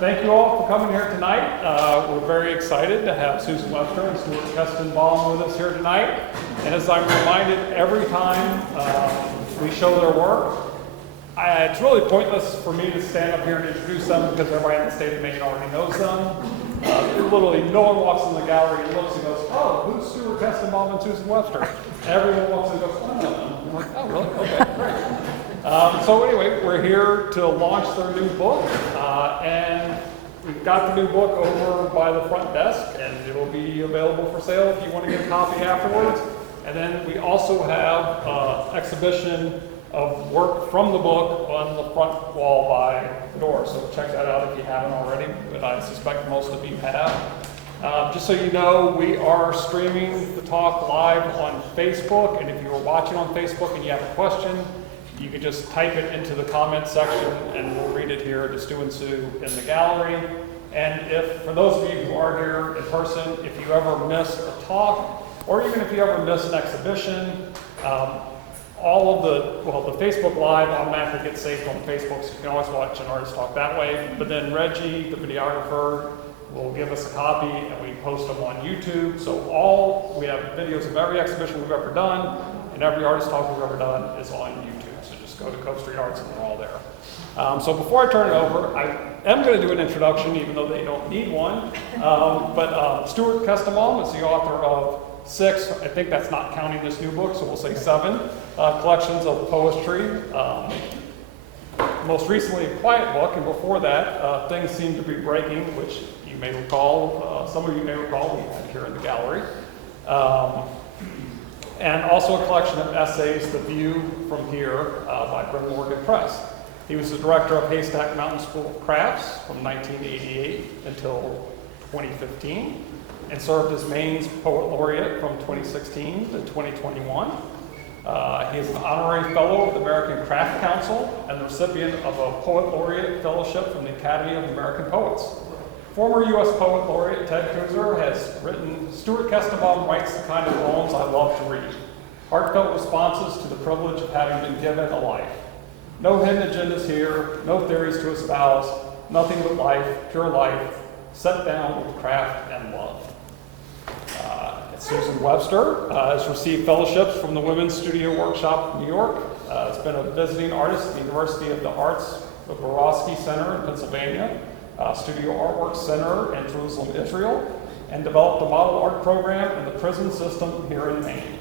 Thank you all for coming here tonight. We're very excited to have Susan Webster and Stuart Kestenbaum with us here tonight. And as I'm reminded every time we show their work, it's really pointless for me to stand up here and introduce them because everybody in the state of Maine already knows them. Literally, no one walks in the gallery and looks and goes, "Oh, who's Stuart Kestenbaum and Susan Webster?" Everyone walks in and goes, "I know them." I'm like, "Oh, really? Okay, great." So anyway, we're here to launch their new book, and we've got the new book over by the front desk, and it will be available for sale if you want to get a copy afterwards. And then we also have an exhibition of work from the book on the front wall by the door. So check that out if you haven't already, but I suspect most of you have. Just so you know, we are streaming the talk live on Facebook, and if you are watching on Facebook and you have a question, you can just type it into the comment section and we'll read it here to Stu and Sue in the gallery. And if, for those of you who are here in person, if you ever miss a talk, or even if you ever miss an exhibition, all of the Facebook Live automatically gets saved on Facebook, so you can always watch an artist talk that way. But then Reggie, the videographer, will give us a copy and we post them on YouTube. So we have videos of every exhibition we've ever done and every artist talk we've ever done is on YouTube. So just go to Cove Street Arts and they're all there. So before I turn it over, I am going to do an introduction, even though they don't need one. But Stuart Kestenbaum is the author of 6, I think that's not counting this new book, so we'll say 7 collections of poetry. Most recently, a quiet book, and before that, Things Seem to Be Breaking, which you may recall, some of you may recall, we had here in the gallery. And also a collection of essays, The View from Here, by Bryn Morgan Press. He was the director of Haystack Mountain School of Crafts from 1988 until 2015, and served as Maine's Poet Laureate from 2016 to 2021. He is an honorary fellow of the American Craft Council and the recipient of a Poet Laureate Fellowship from the Academy of American Poets. Former U.S. Poet Laureate Ted Kruser has written, "Stuart Kestenbaum writes the kind of poems I love to read. Heartfelt responses to the privilege of having been given a life. No hidden agendas here, no theories to espouse, nothing but life, pure life, set down with craft and love." Susan Webster has received fellowships from the Women's Studio Workshop of New York. Has been a visiting artist at the University of the Arts, the Borowski Center in Pennsylvania, Studio Artwork Center in Jerusalem, Israel, and developed a model art program in the prison system here in Maine.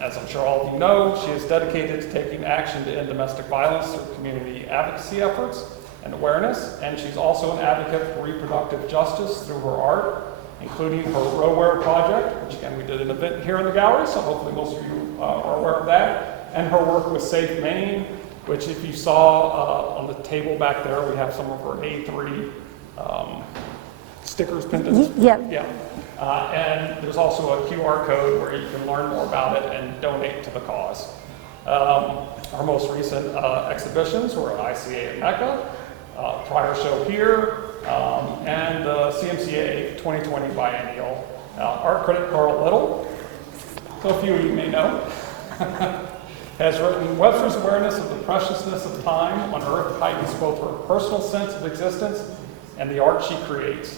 As I'm sure all of you know, she is dedicated to taking action to end domestic violence through community advocacy efforts and awareness, and she's also an advocate for reproductive justice through her art, including her Rowwear project, which again we did an event here in the gallery, so hopefully most of you are aware of that, and her work with Safe Maine, which if you saw on the table back there, we have some of her A3 stickers pinned in. Yeah. And there's also a QR code where you can learn more about it and donate to the cause. Our most recent exhibitions were at ICA at Mecca, prior show here, and the CMCA 2020 Biennial. Art critic Carl Little, so a few of you may know, has written, "Webster's awareness of the preciousness of time on Earth heightens both her personal sense of existence and the art she creates.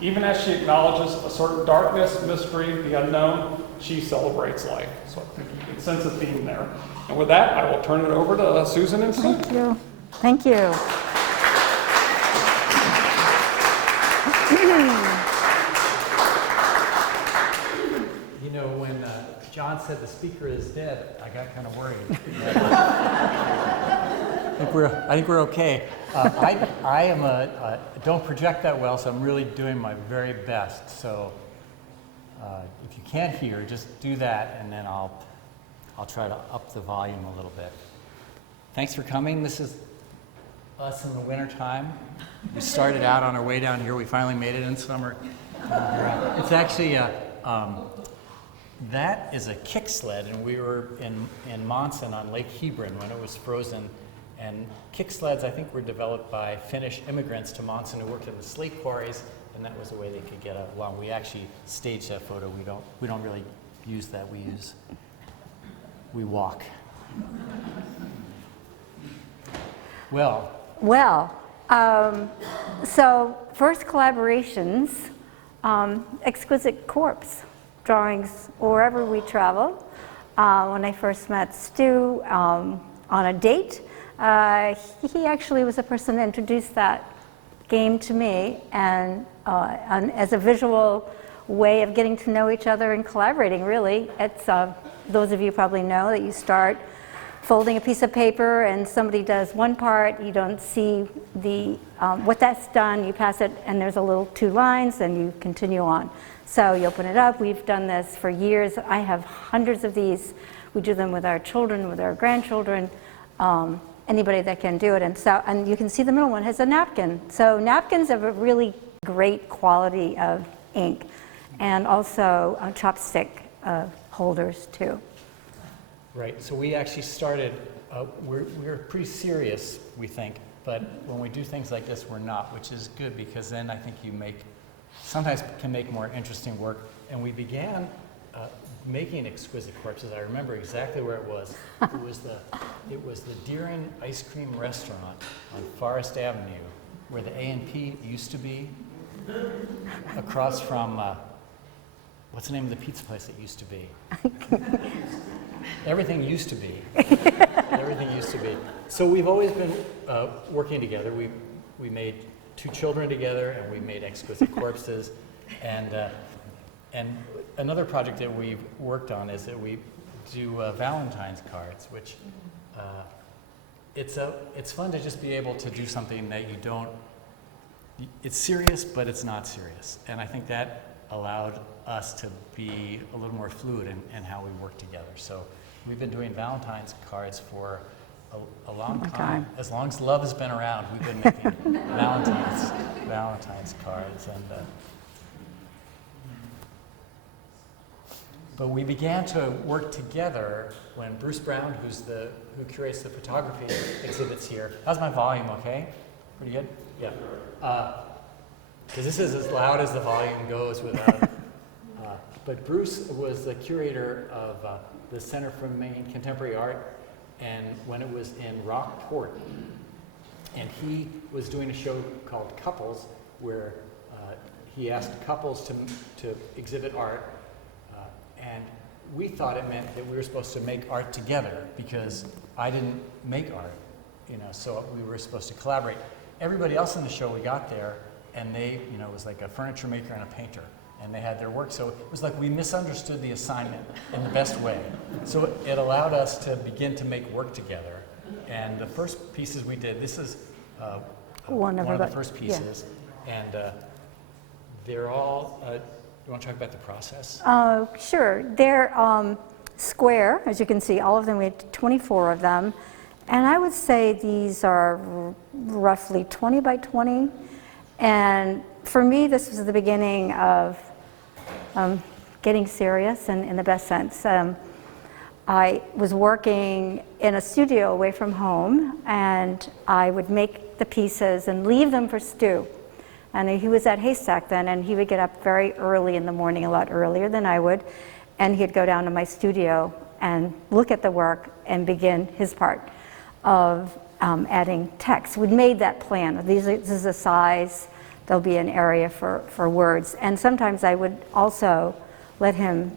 Even as she acknowledges a certain darkness, mystery, the unknown, she celebrates life." So I think you can sense a theme there. And with that, I will turn it over to Susan and Sue. Thank you. Thank you. You know, when John said the speaker is dead, I got kind of worried. I think we're okay. I am don't project that well, so I'm really doing my very best. So if you can't hear, just do that, and then I'll try to up the volume a little bit. Thanks for coming. This is us in the wintertime. We started out on our way down here. We finally made it in summer. It's actually that is a kick sled, and we were in Monson on Lake Hebron when it was frozen. And kick sleds, I think, were developed by Finnish immigrants to Monson who worked at the slate quarries, and that was the way they could get along. We actually staged that photo. We don't really use that. We walk. Well, So first collaborations, exquisite corpse drawings wherever we travel. When I first met Stu on a date, he actually was the person that introduced that game to me, and as a visual way of getting to know each other and collaborating, really. It's, those of you probably know that you start folding a piece of paper and somebody does one part, you don't see the, what that's done, you pass it and there's a little 2 lines and you continue on. So you open it up, we've done this for years. I have hundreds of these. We do them with our children, with our grandchildren, anybody that can do it. And so, and you can see the middle one has a napkin. So napkins have a really great quality of ink, and also chopstick holders too. Right, so we actually started, we're pretty serious, we think, but when we do things like this, we're not, which is good, because then I think you sometimes can make more interesting work. And we began making exquisite corpses. I remember exactly where it was. It was the Deering Ice Cream Restaurant on Forest Avenue, where the A&P used to be, across from, what's the name of the pizza place it used to be? Everything used to be. Everything used to be. So we've always been working together. We made 2 children together, and we made exquisite corpses. And another project that we've worked on is that we do Valentine's cards, which it's fun to just be able to do something that you don't. It's serious, but it's not serious, and I think that allowed us to be a little more fluid in how we work together. So we've been doing Valentine's cards for a long time. As long as love has been around, we've been making Valentine's cards. And but we began to work together when Bruce Brown, who curates the photography exhibits here. How's my volume? Okay, pretty good. Yeah. Because this is as loud as the volume goes without. But Bruce was the curator of the Center for Maine Contemporary Art, and when it was in Rockport, and he was doing a show called Couples, where he asked couples to exhibit art, and we thought it meant that we were supposed to make art together, because I didn't make art, so we were supposed to collaborate. Everybody else in the show, we got there, and they, it was like a furniture maker and a painter, and they had their work. So it was like we misunderstood the assignment in the best way. So it allowed us to begin to make work together. And the first pieces we did, this is one of the first pieces, yeah. And they're all, you want to talk about the process? Sure. They're square, as you can see, all of them. We had 24 of them. And I would say these are roughly 20 by 20. And for me, this was the beginning of getting serious, and in the best sense. I was working in a studio away from home, and I would make the pieces and leave them for Stu. And he was at Haystack then, and he would get up very early in the morning, a lot earlier than I would, and he'd go down to my studio and look at the work and begin his part of adding text. We'd made that plan. This is a size, there'll be an area for words. And sometimes I would also let him.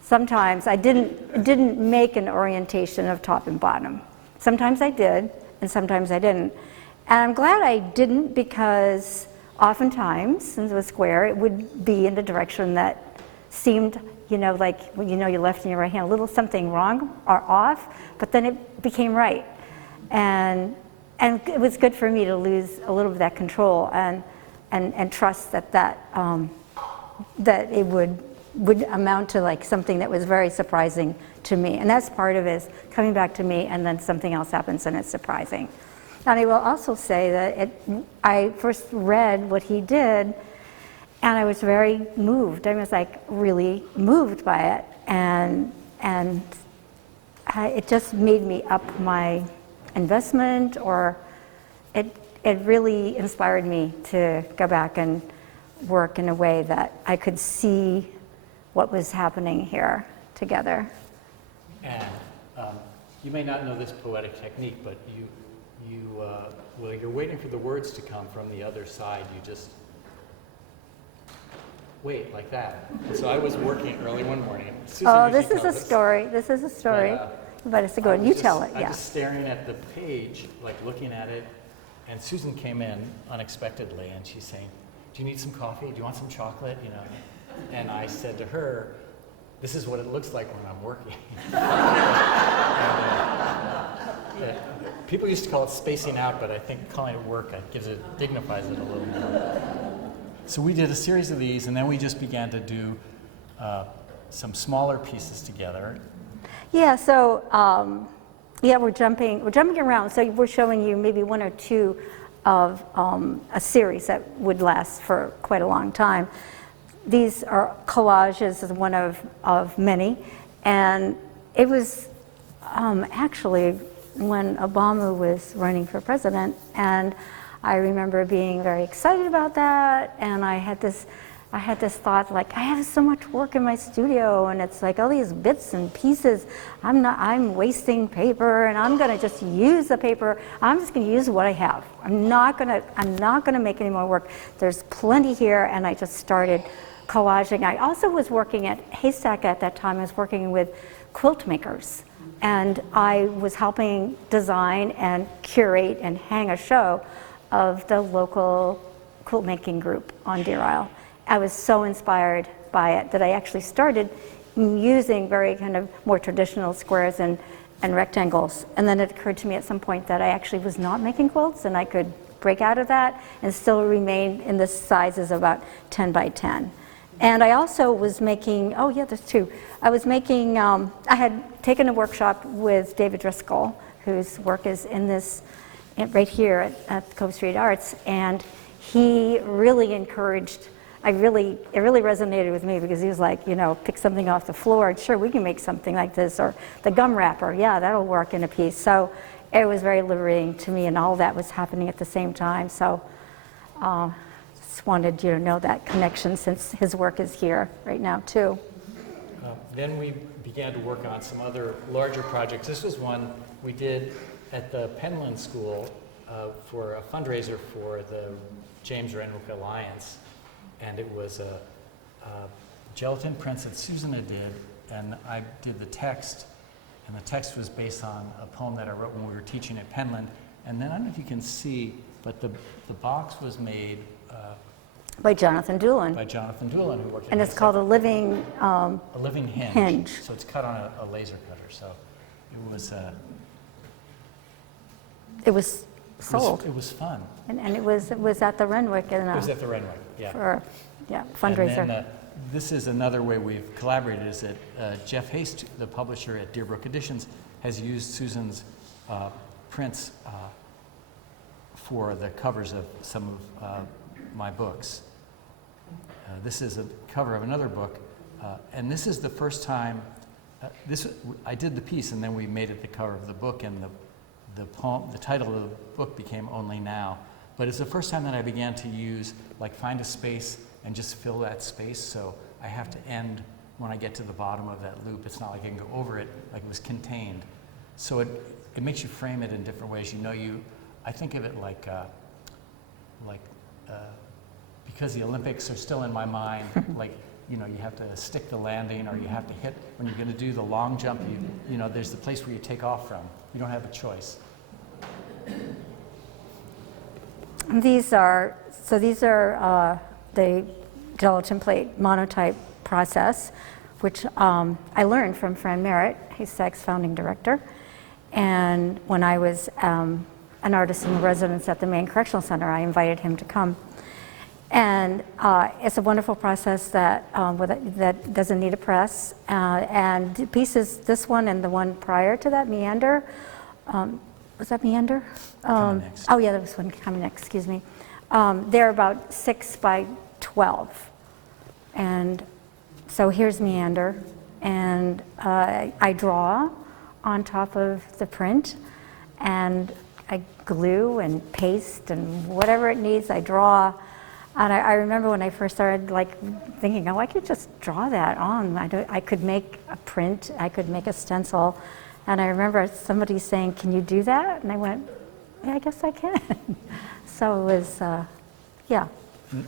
Sometimes I didn't make an orientation of top and bottom. Sometimes I did, and sometimes I didn't. And I'm glad I didn't, because oftentimes, since it was square, it would be in the direction that seemed, like your left and your right hand, a little something wrong or off, but then it became right. And it was good for me to lose a little of that control and trust that it would amount to like something that was very surprising to me. And that's part of it, is coming back to me, and then something else happens and it's surprising. And I will also say that I first read what he did, and I was very moved. I was like really moved by it, and it just made me up my investment, or it really inspired me to go back and work in a way that I could see what was happening here together. And you may not know this poetic technique, but you well, you're waiting for the words to come from the other side. You just wait like that. And so I was working early one morning. Susan Oh, usually this is a tells us, story. This is a story. But it's a good one. You tell it, I yeah. was staring at the page, like looking at it, and Susan came in unexpectedly, and she's saying, "Do you need some coffee? Do you want some chocolate?" You know, and I said to her, "This is what it looks like when I'm working." People used to call it spacing out, but I think calling it work dignifies it a little more. So we did a series of these, and then we just began to do some smaller pieces together. Yeah, so yeah, we're jumping around. So we're showing you maybe one or two of a series that would last for quite a long time. These are collages, is one of many, and it was actually when Obama was running for president, and I remember being very excited about that, and I had this thought, like, I have so much work in my studio, and it's like all these bits and pieces. I'm wasting paper, and I'm gonna just use the paper. I'm just gonna use what I have. I'm not gonna make any more work. There's plenty here, and I just started collaging. I also was working at Haystack at that time. I was working with quilt makers, and I was helping design and curate and hang a show of the local quilt making group on Deer Isle. I was so inspired by it that I actually started using very kind of more traditional squares and rectangles. And then it occurred to me at some point that I actually was not making quilts, and I could break out of that and still remain in the sizes about 10 by 10. And I also was making, oh yeah, there's two. I was making, I had taken a workshop with David Driscoll, whose work is in this, right here at Cove Street Arts, and he really encouraged, it really resonated with me, because he was like, you know, pick something off the floor, and sure, we can make something like this, or the gum wrapper, yeah, that'll work in a piece. So it was very liberating to me, and all that was happening at the same time. So just wanted you to know that connection, since his work is here right now too. Then we began to work on some other larger projects. This was one we did at the Penland School for a fundraiser for the James Renwick Alliance, and it was a gelatin prints that Susanna did, and I did the text, and the text was based on a poem that I wrote when we were teaching at Penland. And then I don't know if you can see, but the box was made By Jonathan Doolan. by Jonathan Doolan, who worked at And it's called a living a living hinge. hinge. So it's cut on a laser cutter. So it was sold. It was It was fun. and it was at the Renwick, and It was at the Renwick, yeah. for fundraiser. And then, this is another way we've collaborated, is that Jeff Haste, the publisher at Deerbrook Editions, has used Susan's prints for the covers of some of my books. This is a cover of another book, and this is the first time, I did the piece, and then we made it the cover of the book, and the poem, the title of the book became Only Now. But it's the first time that I began to use, like, find a space and just fill that space, so I have to end when I get to the bottom of that loop. It's not like I can go over it, like it was contained. So it makes you frame it in different ways. You know, I think of it like because the Olympics are still in my mind, like, you know, you have to stick the landing, or you have to hit, when you're going to do the long jump, you know, there's the place where you take off from. You don't have a choice. These are the gelatin plate monotype process, which I learned from Fran Merritt, Haystack's founding director. And when I was an artist in residence at the Maine Correctional Center, I invited him to come. And it's a wonderful process that doesn't need a press. And the pieces, this one and the one prior to that, Meander, was that Meander? Coming next. Oh yeah, that was one coming next, excuse me. They're about 6 by 12. And so here's Meander, and I draw on top of the print, and I glue and paste and whatever it needs, I draw. And I remember when I first started, like, thinking, oh, I could just draw that on. I could make a print, I could make a stencil. And I remember somebody saying, can you do that? And I went, yeah, I guess I can. So it was, yeah,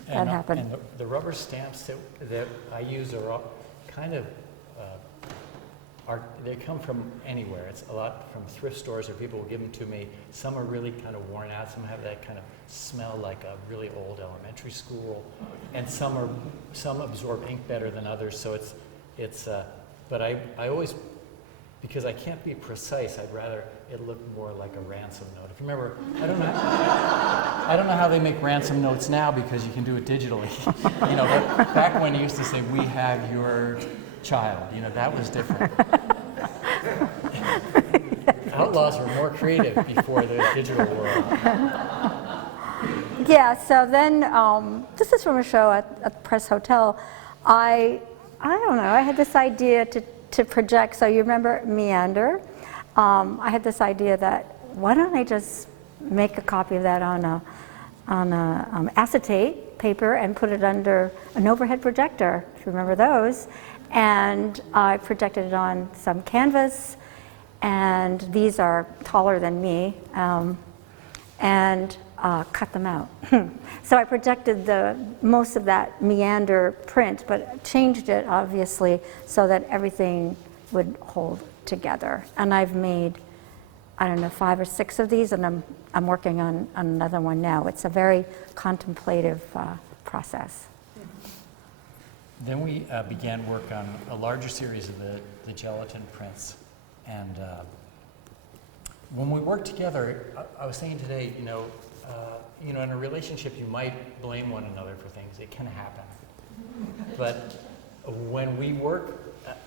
that happened. And the rubber stamps that I use are all kind of, they come from anywhere. It's a lot from thrift stores, or people will give them to me. Some are really kind of worn out. Some have that kind of smell like a really old elementary school, and some absorb ink better than others. So but I always, because I can't be precise, I'd rather it look more like a ransom note. If you remember, I don't know how they make ransom notes now, because you can do it digitally. But back when you used to say, "We have your child," that was different. Outlaws were more creative before the digital world. Yeah, so then, this is from a show at Press Hotel. I don't know, I had this idea to project, so you remember Meander? I had this idea that, why don't I just make a copy of that on a acetate paper and put it under an overhead projector, if you remember those. And I projected it on some canvas, and these are taller than me, and cut them out. So I projected most of that Meander print, but changed it obviously so that everything would hold together. And I've made, I don't know, 5 or 6 of these, and I'm working on another one now. It's a very contemplative process. Then we began work on a larger series of the gelatin prints. And when we work together, I was saying today, in a relationship, you might blame one another for things. It can happen. But when we work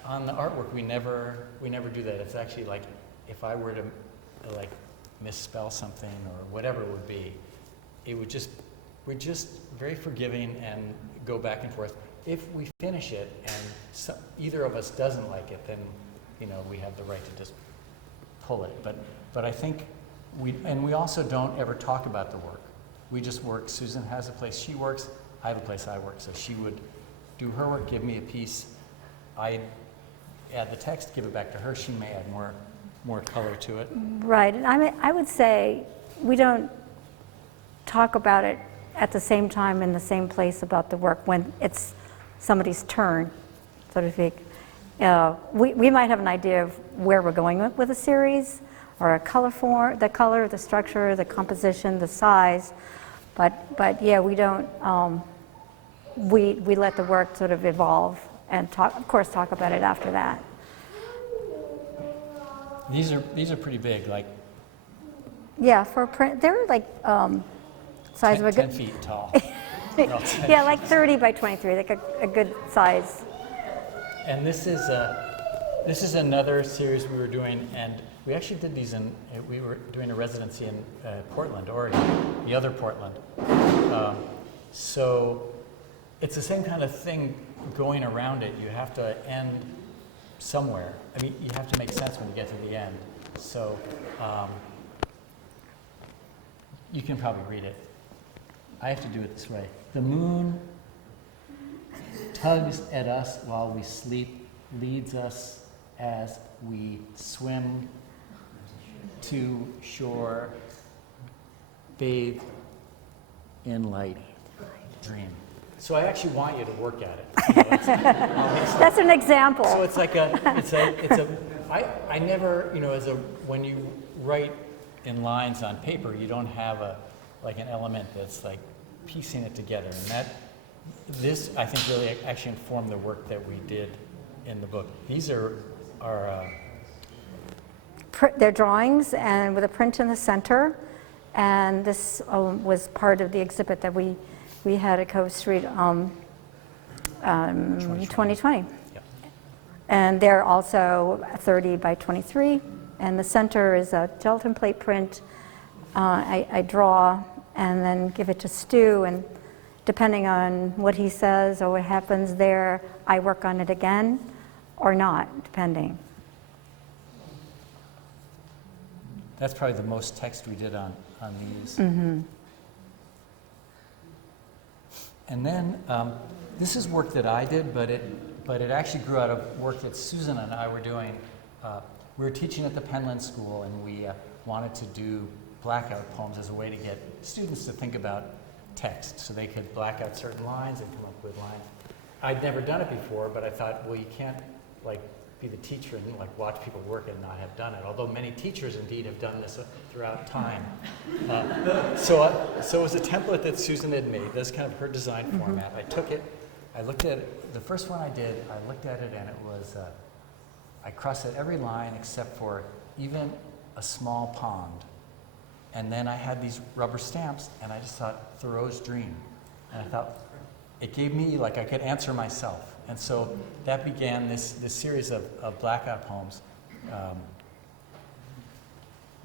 on the artwork, we never do that. It's actually like, if I were to misspell something or whatever it would be, we're just very forgiving and go back and forth. If we finish it and either of us doesn't like it, then we have the right to just pull it. But I think we also don't ever talk about the work. We just work. Susan has a place she works. I have a place I work. So she would do her work, give me a piece. I'd add the text, give it back to her. She may add more color to it. Right, and I would say we don't talk about it at the same time in the same place about the work when it's somebody's turn, so to speak. We might have an idea of where we're going with a series, or a the color, the structure, the composition, the size, but yeah, we don't. We let the work sort of evolve and of course talk about it after that. These are pretty big, like. Yeah, for print, they're like size of a 10 good. feet tall. Yeah, like 30 by 23, like a good size. And this is another series we were doing, and we actually did these we were doing a residency in Portland, Oregon, the other Portland. So it's the same kind of thing going around it. You have to end somewhere. I mean, you have to make sense when you get to the end. So you can probably read it. I have to do it this way. The moon tugs at us while we sleep, leads us as we swim to shore, bathe in light, dream. So I actually want you to work at it. That's an example. So it's like I never, when you write in lines on paper, you don't have an element that's like piecing it together. And this, I think, really actually informed the work that we did in the book. These are they're drawings and with a print in the center, and this was part of the exhibit that we had at Cove Street 2020. Yep. And they're also 30 by 23, and the center is a gelatin plate print. I draw and then give it to Stu, and depending on what he says or what happens there, I work on it again or not, depending. That's probably the most text we did on these. Mm-hmm. And then this is work that I did, but it actually grew out of work that Susan and I were doing. We were teaching at the Penland School, and we wanted to do blackout poems as a way to get students to think about text, so they could black out certain lines and come up with lines. I'd never done it before, but I thought, well, you can't like be the teacher and like watch people work and not have done it, although many teachers indeed have done this throughout time. So it was a template that Susan had made. That's kind of her design format. I took it, I looked at it, the first one I did, I looked at it and it was, I crossed out every line except for even a small pond. And then I had these rubber stamps and I just thought, Thoreau's dream. And I thought, it gave me, like I could answer myself. And so that began this series of blackout poems.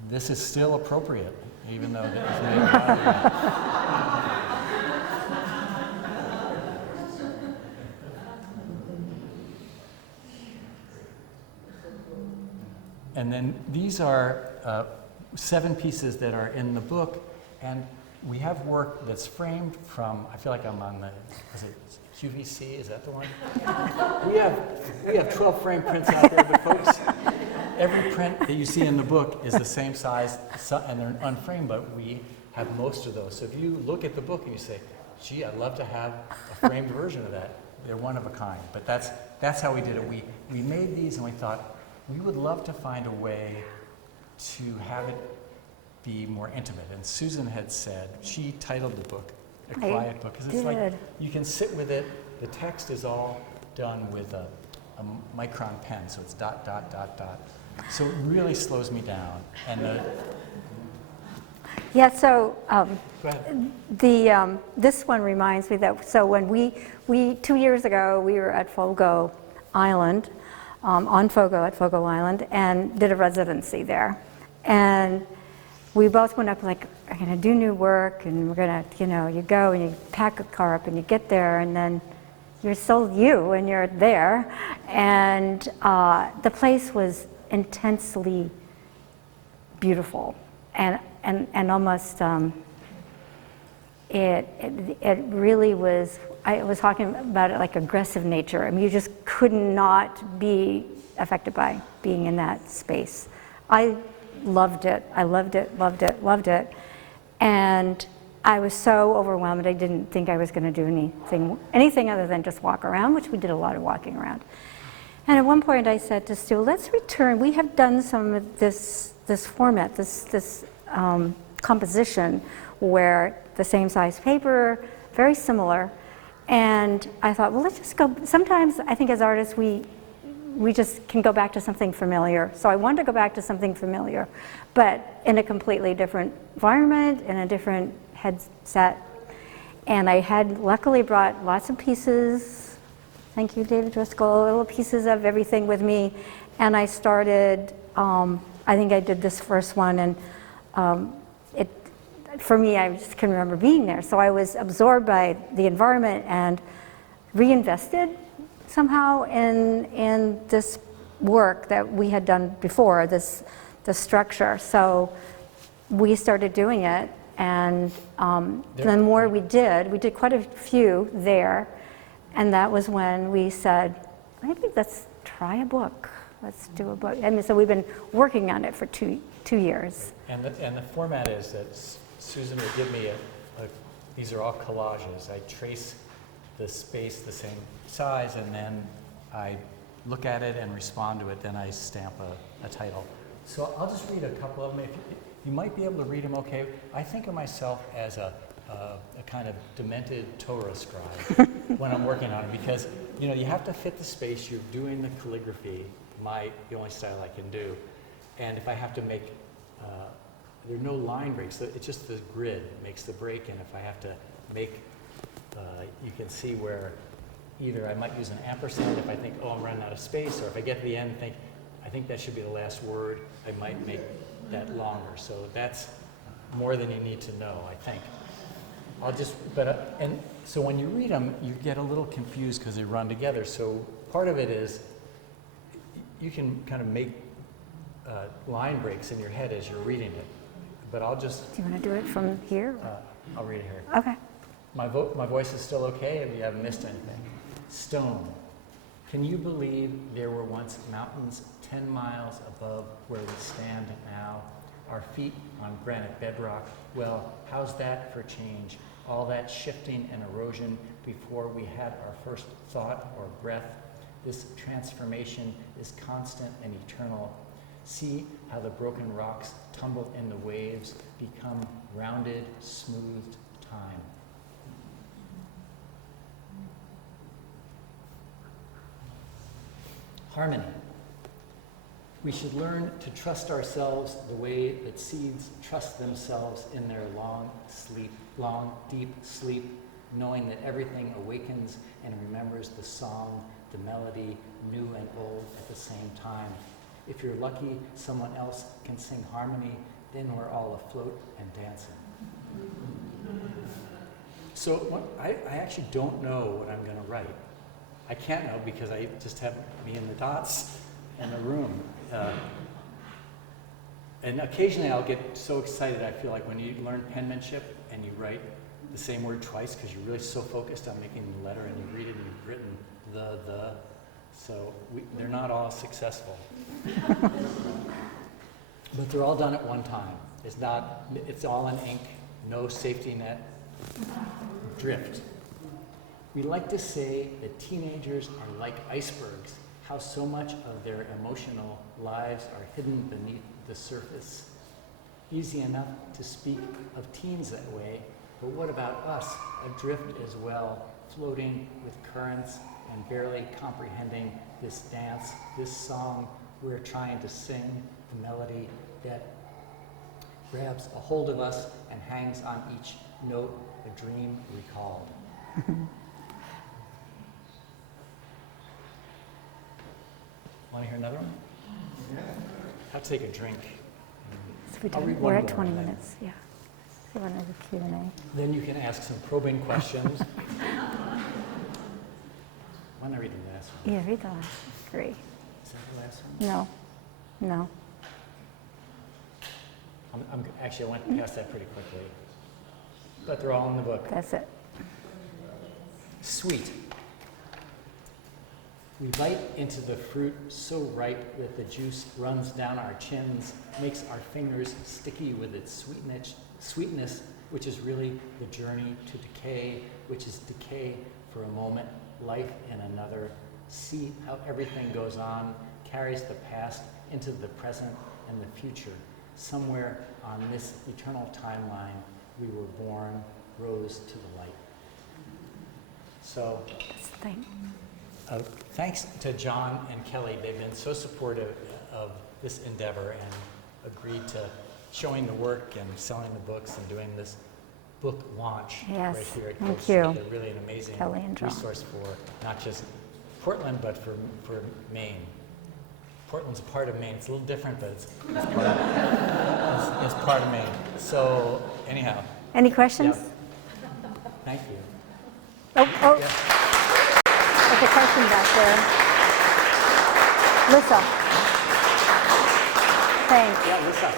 This is still appropriate, even though that was made by And then these are 7 pieces that are in the book, and we have work that's framed from, I feel like I'm on the, is it QVC, is that the one? we have 12 frame prints out there, but folks, every print that you see in the book is the same size, and they're unframed, but we have most of those. So if you look at the book and you say, gee, I'd love to have a framed version of that, they're one of a kind. But that's how we did it. We made these and we thought, we would love to find a way to have it be more intimate. And Susan had said, she titled the book A Quiet Book, because it's like you can sit with it. The text is all done with a micron pen, so it's dot, dot, dot, dot. So it really slows me down. And Yeah, so go ahead. this one reminds me that, so when we 2 years ago, we were at Fogo Island, on Fogo, at Fogo Island, and did a residency there. And we both went up like, we're gonna do new work, and we're gonna, you go and you pack a car up and you get there, and then you're still you, and you're there. And the place was intensely beautiful, and almost, it really was, I was talking about it like aggressive nature. I mean, you just could not be affected by being in that space. I loved it. I loved it, loved it, loved it. And I was so overwhelmed. I didn't think I was going to do anything other than just walk around, which we did a lot of walking around. And at one point I said to Stu, let's return. We have done some of this format, this composition, where the same size paper, very similar. And I thought, well, let's just go. Sometimes I think as artists, we just can go back to something familiar. So I wanted to go back to something familiar, but in a completely different environment, in a different headset. And I had luckily brought lots of pieces. Thank you, David Driscoll, little pieces of everything with me. And I started, I think I did this first one, and for me, I just can remember being there. So I was absorbed by the environment and reinvested somehow in this work that we had done before, the structure. So we started doing it, and the more we did quite a few there, and that was when we said, maybe let's try a book. Let's do a book. And so we've been working on it for two years. And the format is that Susan would give me these are all collages. I trace the space the same size, and then I look at it and respond to it, then I stamp a title. So I'll just read a couple of them. If you might be able to read them okay. I think of myself as a kind of demented Torah scribe when I'm working on it, because you have to fit the space. You're doing the calligraphy, the only style I can do. And if I have to make there are no line breaks. It's just the grid makes the break, and if I have to make, you can see where either I might use an ampersand if I think, oh, I'm running out of space, or if I get to the end and think, I think that should be the last word, I might make that longer. So that's more than you need to know, I think. And so when you read them, you get a little confused because they run together. So part of it is you can kind of make line breaks in your head as you're reading it. But I'll just... Do you want to do it from here? I'll read it here. Okay. My voice is still okay if you haven't missed anything. Stone. Can you believe there were once mountains 10 miles above where we stand now? our feet on granite bedrock. Well, how's that for change? All that shifting and erosion before we had our first thought or breath. This transformation is constant and eternal. See how the broken rocks tumble in the waves, become rounded, smoothed time. Harmony. We should learn to trust ourselves the way that seeds trust themselves in their long, deep sleep, knowing that everything awakens and remembers the song, the melody, new and old at the same time. If you're lucky, someone else can sing harmony, then we're all afloat and dancing. So I actually don't know what I'm going to write. I can't know because I just have me and the dots in the room. And occasionally I'll get so excited, I feel like when you learn penmanship and you write the same word twice because you're really so focused on making the letter and you read it and you've written the. So they're not all successful. But they're all done at one time. It's all in ink, no safety net, drift. We like to say that teenagers are like icebergs, how so much of their emotional lives are hidden beneath the surface. Easy enough to speak of teens that way, but what about us, adrift as well, floating with currents and barely comprehending this dance, this song we're trying to sing, the melody that grabs a hold of us and hangs on each note, a dream recalled. Want to hear another one? Yeah. I'll take a drink. So we're at 20 minutes, yeah. So we're going to have a Q&A. Then you can ask some probing questions. Want to read the last one? Yeah, read the last one. Great. Is that the last one? No. Actually, I went past that pretty quickly. But they're all in the book. That's it. Sweet. We bite into the fruit so ripe that the juice runs down our chins, makes our fingers sticky with its sweetness, which is really the journey to decay, which is decay for a moment, life in another. See how everything goes on, carries the past into the present and the future. Somewhere on this eternal timeline, we were born, rose to the light. So, thanks to John and Kelly. They've been so supportive of this endeavor and agreed to showing the work and selling the books and doing this book launch right here at Cove. Thank you. They're really an amazing resource for not just Portland, but for Maine. Portland's a part of Maine. It's a little different, but it's part of Maine. So anyhow. Any questions? Yeah. Thank you. Oh. Yeah. There's a question back there. Lisa. Thanks. Yeah, Lisa.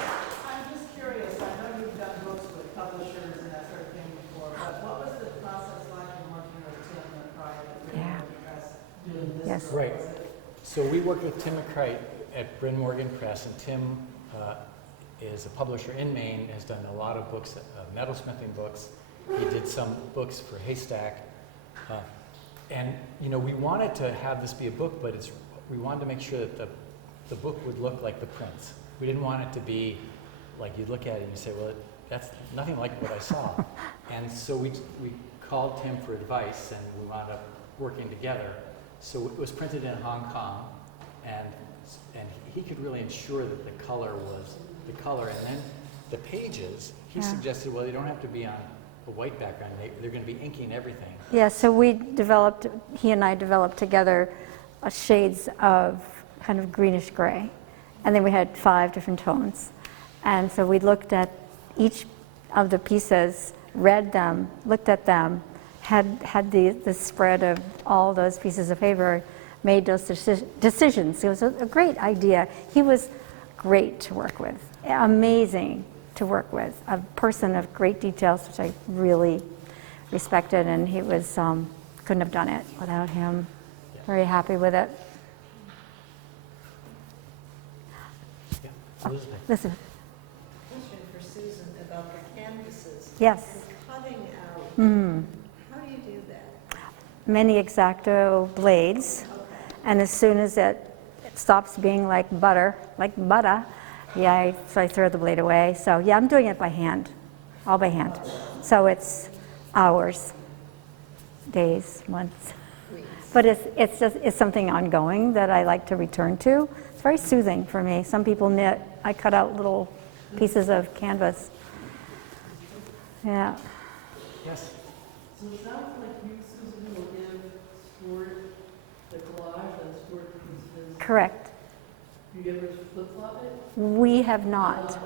I'm just curious. I know you've done books with publishers and that sort of thing before, but what was the process like in working with Tim McCride at Bryn Morgan Press doing this? Yes. Right. So we worked with Tim McCride at Bryn Morgan Press, and Tim is a publisher in Maine, has done a lot of books, metalsmithing books. He did some books for Haystack. And we wanted to have this be a book, but we wanted to make sure that the book would look like the prints. We didn't want it to be like you look at it and you say, well, that's nothing like what I saw. And so we called Tim for advice, and we wound up working together. So it was printed in Hong Kong, and he could really ensure that the color was the color. And then the pages, he suggested, well, they don't have to be on a white background. They're going to be inking everything. Yeah, so he and I developed together shades of kind of greenish gray. And then we had 5 different tones. And so we looked at each of the pieces, read them, looked at them, had the spread of all those pieces of paper, made those decisions. It was a great idea. He was great to work with, amazing to work with, a person of great details, which I really respected, and he was, couldn't have done it without him. Very happy with it. Yeah, Elizabeth. Listen. Yes. Cutting out, how do you do that? Many X-Acto blades, and as soon as it stops being like butter, yeah, so I throw the blade away. So yeah, I'm doing it by hand, all by hand. So it's hours, days, months. But it's something ongoing that I like to return to. It's very soothing for me. Some people knit. I cut out little pieces of canvas. Yeah. Yes. So it sounds like you, Susan, will give Stuart the collage and Stuart his. Correct. You get her to flip-flop it? We have not.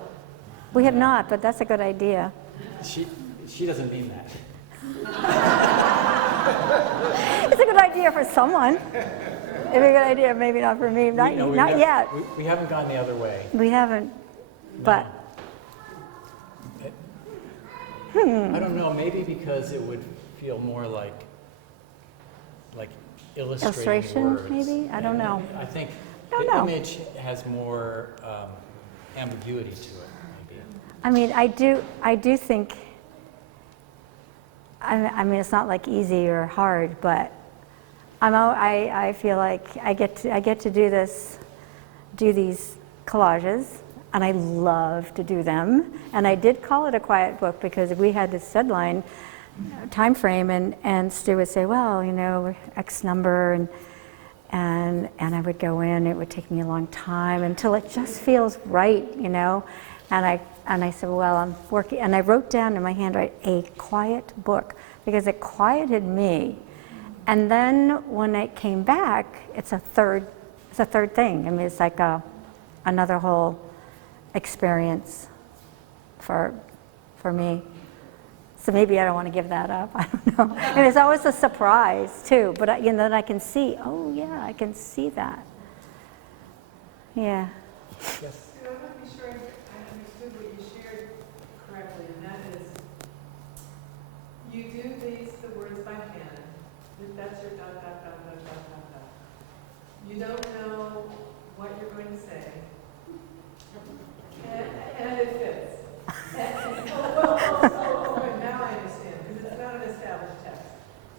We have not, but that's a good idea. She doesn't mean that. It's a good idea for someone. It's a good idea, maybe not for me. Not, No, not yet. We haven't gone the other way. We haven't. But I don't know, maybe because it would feel more like illustrating illustration, words. maybe? I don't know. I think Don't the know. image has more ambiguity to it, maybe. I mean, I do think, I mean, it's not like easy or hard, but I feel like I get to do these collages, and I love to do them. And I did call it a quiet book because we had this deadline time frame, and Stu would say, well, you know, X number, and I would go in. It would take me a long time until it just feels right, you know. And I said, well, I'm working, and I wrote down in my handwriting a quiet book because it quieted me. And then when it came back, it's a third thing. I mean, it's like another whole experience for me. So maybe I don't want to give that up. I don't know. And it's always a surprise too. But you know, then I can see. Oh yeah, I can see that. Yeah. Yes. I want to be sure I understood what you shared correctly, and that is, you do the words by hand. That's your dot, dot, dot, dot, dot, dot, dot. You don't know what you're going to say, and it fits. Now I understand, because it's not an established text.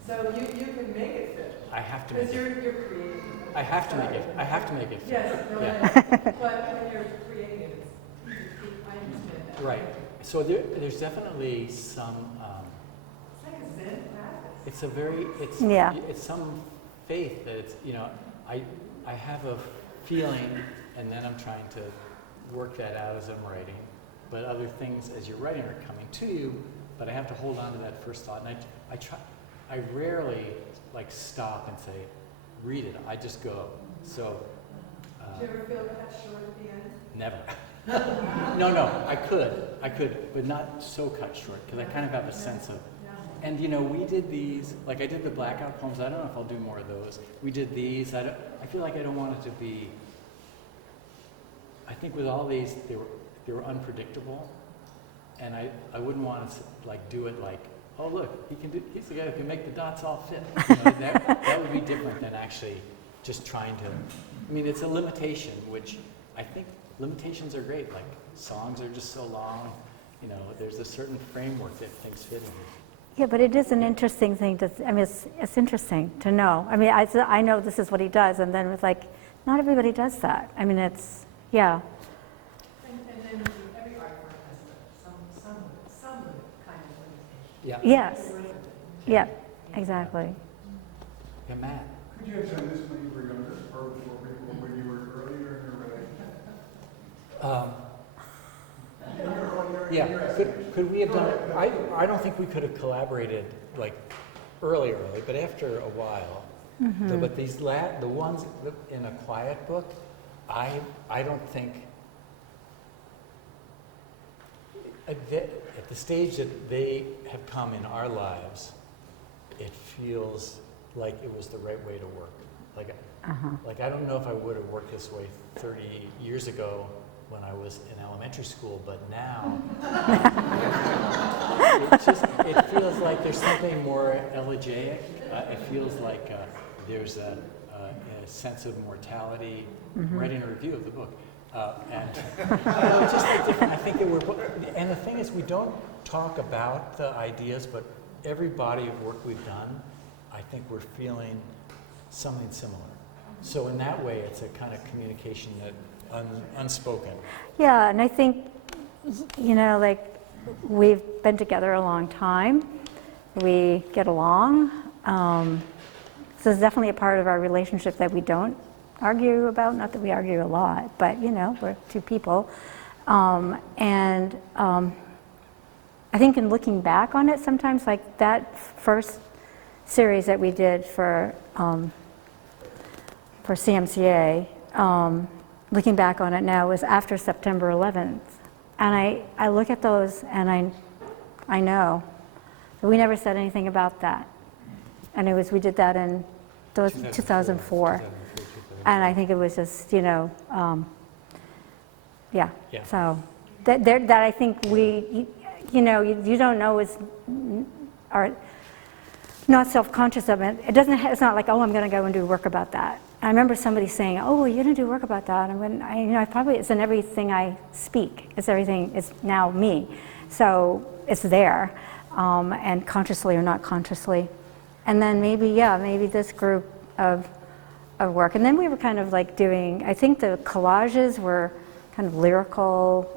So you can make it fit. I have to make Because it. you're creating. I have to make it. I have to make it fit. Yes, no, Yeah. but when you're creating it, I understand that. Right. So there's definitely some. It's like a Zen practice. It's a very. It's. Yeah. It's some faith that it's. You know, I have a feeling, and then I'm trying to work that out as I'm writing. But other things as you're writing are coming to you. But I have to hold on to that first thought, and I try. I rarely like stop and say, read it. I just go. So. Do you ever feel cut short at the end? Never. No, I could, but not so cut short, because I kind of have a sense of, and you know, we did these, like I did the blackout poems, I don't know if I'll do more of those. We did these, I feel like I don't want it to be, I think with all these, they were unpredictable, and I wouldn't want to like do it like, oh look, he's the guy who can make the dots all fit. You know, that would be different than actually just trying to, I mean, it's a limitation, which I think limitations are great, like songs are just so long, you know, there's a certain framework that things fit in. Yeah, but it is an interesting thing to, I mean, it's interesting to know. I mean, I know this is what he does, and then it's like, not everybody does that. I mean, it's, yeah. And then every art form has some kind of limitation. Yeah. Yes. Yeah, exactly. Yeah, Matt. Could you have done this when you were younger, or when you were earlier in your Yeah, could we have done it? I don't think we could have collaborated like early, but after a while. But these the ones in a quiet book, I don't think at the stage that they have come in our lives, it feels like it was the right way to work. Like I don't know if I would have worked this way 30 years ago when I was in elementary school, but now it feels like there's something more elegiac. It feels like there's a sense of mortality. Writing a review of the book, And no, just like different. I think that and the thing is, we don't talk about the ideas, but every body of work we've done, I think we're feeling something similar. So in that way, it's a kind of communication that unspoken. Yeah, and I think, like, we've been together a long time. We get along. So it's definitely a part of our relationship that we don't argue about. Not that we argue a lot, but we're two people. And I think in looking back on it, sometimes like that first series that we did for CMCA, looking back on it now, was after September 11th. And I look at those and I know that we never said anything about that. And we did that in 2004. And I think it was just, yeah. So that I think you don't know are not self-conscious of it. It's not like, oh, I'm going to go and do work about that. I remember somebody saying, oh, well, you didn't do work about that. And it's in everything I speak. It's now me. So it's there, and consciously or not consciously. And then maybe this group of work. And then we were kind of like doing, I think the collages were kind of lyrical,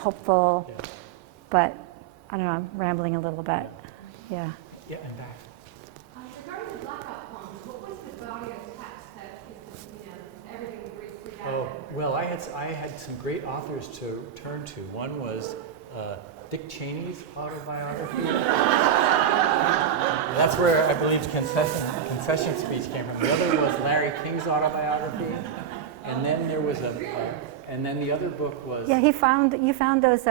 hopeful, but I don't know, I'm rambling a little bit. Yeah. Yeah, and back. Regarding the blackout poems, what was the body of text that everything was reached out? Oh, well, I had some great authors to turn to. One was Dick Cheney's autobiography. That's where I believe confession speech came from. The other was Larry King's autobiography, and then there was and then the other book was. Yeah, you found those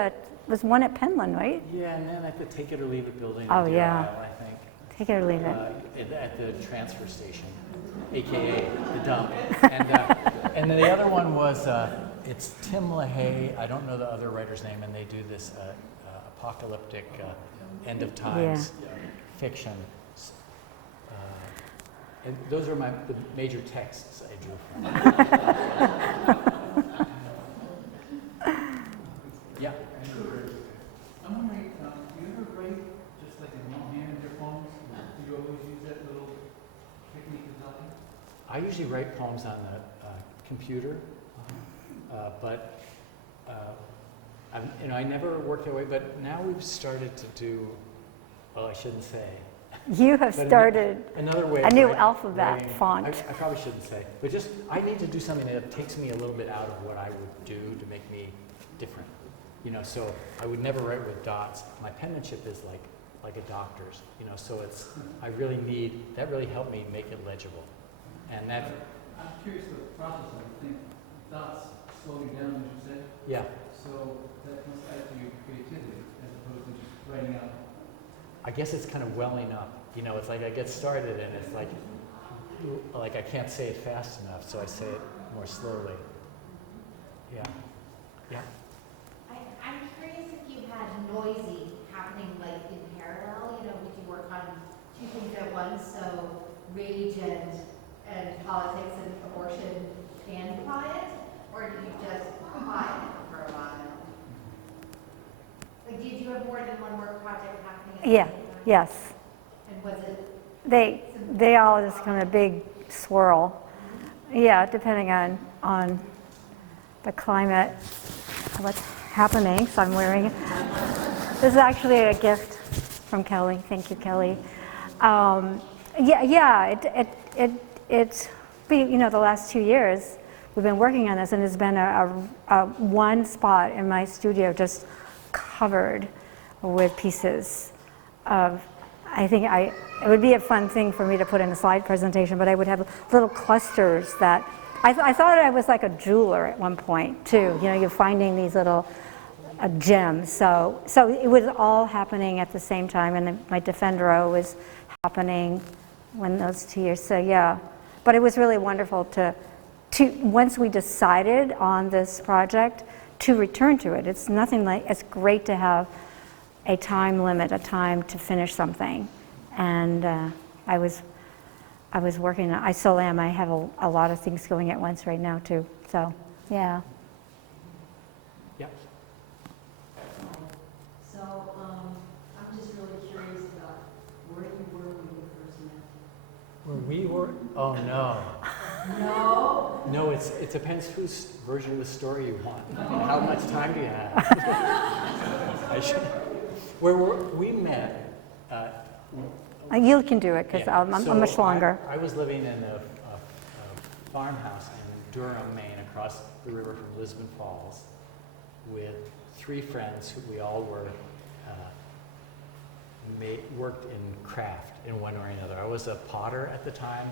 was one at Penland, right? Yeah, and then I had to Take It or Leave It building. Oh, in yeah. Deer Isle, I think. Take it or leave it. At the transfer station, AKA the dump. And then the other one was it's Tim LaHaye. I don't know the other writer's name, and they do this apocalyptic end of times fiction. And those are the major texts I drew from. Yeah. I'm wondering, do you ever write just like in longhand in your poems? Do you always use that little technique of talking? I usually write poems on the computer, but I never worked that way. But now we've started to do. Well, I shouldn't say. You have started another way. a new alphabet font. I probably shouldn't say, but just I need to do something that takes me a little bit out of what I would do to make me different. So I would never write with dots. My penmanship is like a doctor's. So I really need that. Really helped me make it legible, and that. I'm curious the process. I think dots slow you down, as you said. Yeah. So that must add to your creativity as opposed to just writing out. I guess it's kind of welling up. It's like I get started and it's like I can't say it fast enough, so I say it more slowly. Yeah. Yeah. I'm curious if you had noisy happening like in parallel. Would you work on two things at once? So rage and politics and abortion and quiet, or did you just quiet for a while? Like, did you have more than one work project happening at the same time? Yes. And was it? They all just kind of big swirl. Yeah, depending on the climate, what's happening. So I'm wearing it. This is actually a gift from Kelly. Thank you, Kelly. It's been, the last 2 years we've been working on this, and it's been a one spot in my studio just covered with pieces of. I think it would be a fun thing for me to put in a slide presentation, but I would have little clusters that I thought I was like a jeweler at one point too. You're finding these little gems. So it was all happening at the same time, and my Defendero was happening when those 2 years. So yeah, but it was really wonderful to once we decided on this project to return to it. It's nothing like it's great to have a time limit, a time to finish something, and I was working on. I still am. I have a lot of things going at once right now too. So, yeah. Where we were? Oh no. No? No, it depends whose version of the story you want. And how much time do you have? I should. We met. You can do it, because Yeah. I'm So much longer. I was living in a farmhouse in Durham, Maine, across the river from Lisbon Falls, with 3 friends who we all were worked in craft in one way or another. I was a potter at the time,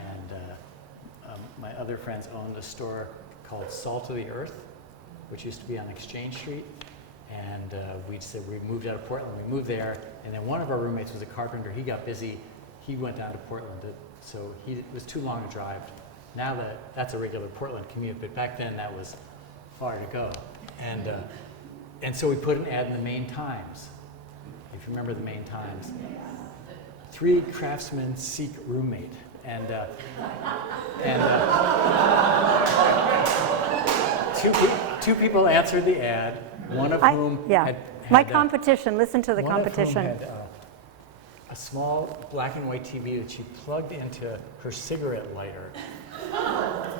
and my other friends owned a store called Salt of the Earth, which used to be on Exchange Street. And we said we moved out of Portland. We moved there, and then one of our roommates was a carpenter. He got busy. He went down to Portland, so it was too long a drive. Now that's a regular Portland commute, but back then that was far to go. And so we put an ad in the Maine Times. If you remember the Maine Times, 3 craftsmen seek roommate, and two people answered the ad. One of whom had My competition, listen to the one competition. Of whom had a small black and white TV that she plugged into her cigarette lighter.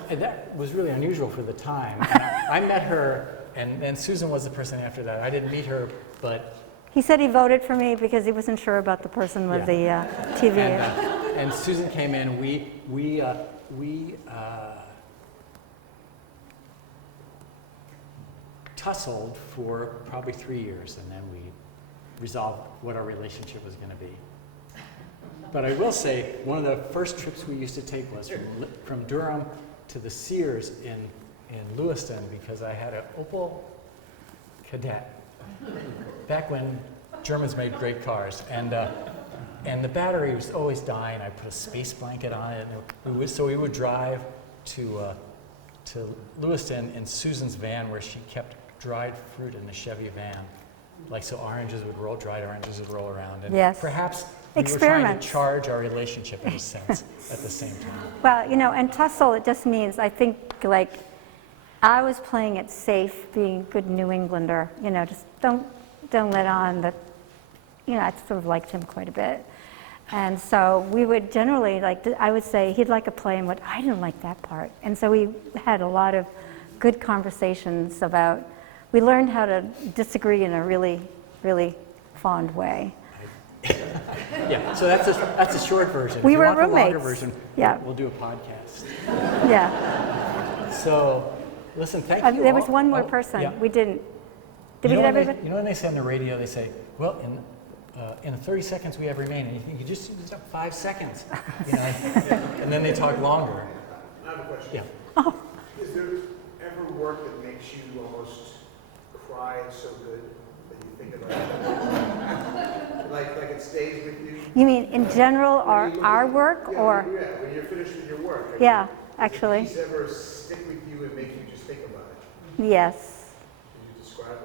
And that was really unusual for the time. And I met her, and Susan was the person after that. I didn't meet her, but... He said he voted for me because he wasn't sure about the person with the TV. And Susan came in. We tussled for probably 3 years, and then we resolved what our relationship was going to be. But I will say, one of the first trips we used to take was from Durham to the Sears in Lewiston, because I had an Opel Kadett, back when Germans made great cars, and the battery was always dying. I put a space blanket on it, and so we would drive to Lewiston in Susan's van, where she kept dried fruit in the Chevy van, like so dried oranges would roll around, and Yes. perhaps we were trying to charge our relationship in a sense at the same time. Well, and tussle, it just means, I think, like, I was playing it safe, being a good New Englander, just don't let on that, I sort of liked him quite a bit. And so we would generally, I would say he'd like a play, and I didn't like that part. And so we had a lot of good conversations we learned how to disagree in a really, really fond way. Yeah, so that's a short version. We if you were want roommates. The longer version, Yeah. we'll do a podcast. Yeah. So, listen, thank you. There was all. one more Oh, person. yeah. We didn't. Did we get everybody? You know when they say on the radio, they say, well, in the 30 seconds we have remaining, you think you just used up 5 seconds. And then they talk longer. I have a question. Yeah. Oh. Is there ever work that makes you almost cry so good that you think about it? like it stays with you? You mean in general, When you look our at- work, yeah, or? Yeah, when you're finished with your work. Yeah, Does actually. a piece ever stick with you and make you just think about it? Yes. Can you describe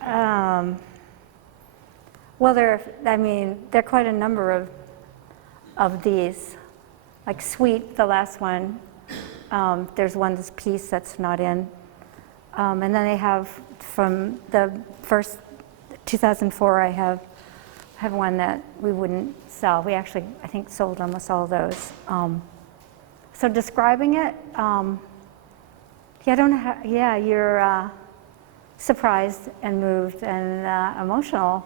that? Well, there are quite a number of these. Like Sweet, the last one, there's one, this piece that's not in. And then they have, from the first 2004, I have one that we wouldn't sell. We actually, I think, sold almost all of those. So describing it, I don't know how, you're surprised and moved and emotional.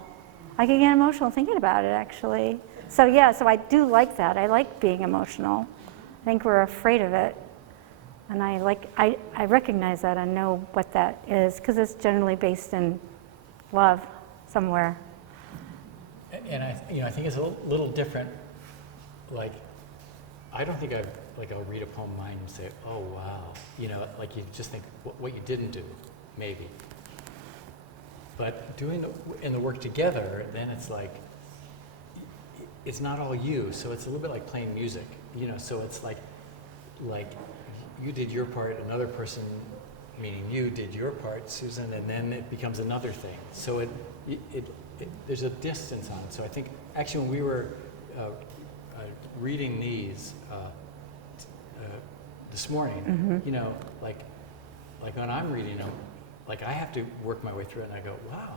I can get emotional thinking about it, actually. So I do like that. I like being emotional. I think we're afraid of it. And I recognize that. I know what that is, because it's generally based in love somewhere. And I think it's a little different. Like, I don't think I'll read a poem of mine and say, oh, wow. Like you just think what you didn't do, maybe. But doing the work together, then it's like, it's not all you, so it's a little bit like playing music, so it's like you did your part, another person, meaning you, did your part, Susan, and then it becomes another thing. So there's a distance on it. So I think, actually, when we were reading these this morning, like when I'm reading them, like I have to work my way through it, and I go, wow,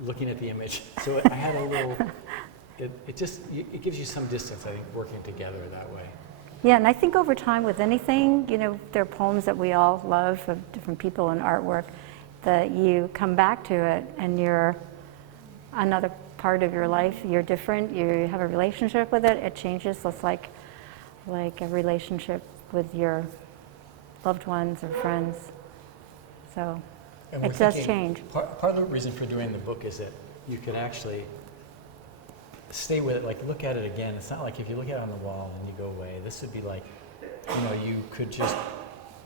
looking at the image. So I had a little it just, it gives you some distance, I think, working together that way. Yeah, and I think over time with anything, you know, there are poems that we all love of different people and artwork, that you come back to it and you're another part of your life, you're different, you have a relationship with it, it changes. So it's like a relationship with your loved ones or friends. So And we're it does thinking change. Part of the reason for doing the book is that you could actually stay with it, like look at it again. It's not like if you look at it on the wall and you go away. This would be like, you know, you could just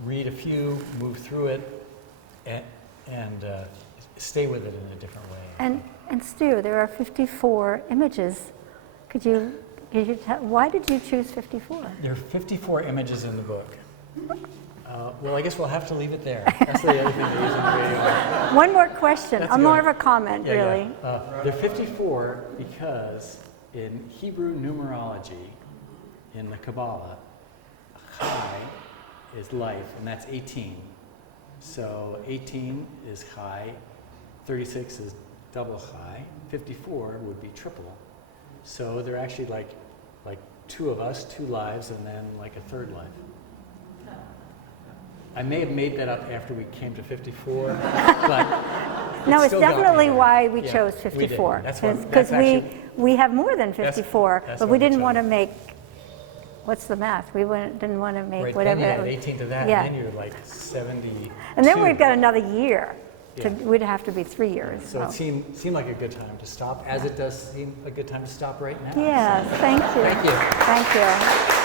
read a few, move through it, and stay with it in a different way. And Stu, there are 54 images. Could you tell, why did you choose 54? There are 54 images in the book. Well, I guess we'll have to leave it there. That's the other thing. The reason One more question, That's more good. of a comment, Yeah, really. yeah. There are 54 because in Hebrew numerology, in the Kabbalah, Chai is life, and that's 18. So 18 is Chai, 36 is double Chai, 54 would be triple. So they're actually like two of us, 2 lives, and then like a third life. I may have made that up after we came to 54, but No, it's still got me definitely there. why we Yeah, chose we did. 54. That's what- Because that's actually- we have more than 54, that's but what we we didn't chose. want to make, what's the math? We didn't want to make right, whatever. then you that add was- 18 to that, Yeah. and then you're like 70. And then we've got another year. Yeah. We'd have to be 3 years. So it seemed like a good time to stop, as it does seem a good time to stop right now. Yeah, thank you. Thank you. Thank you.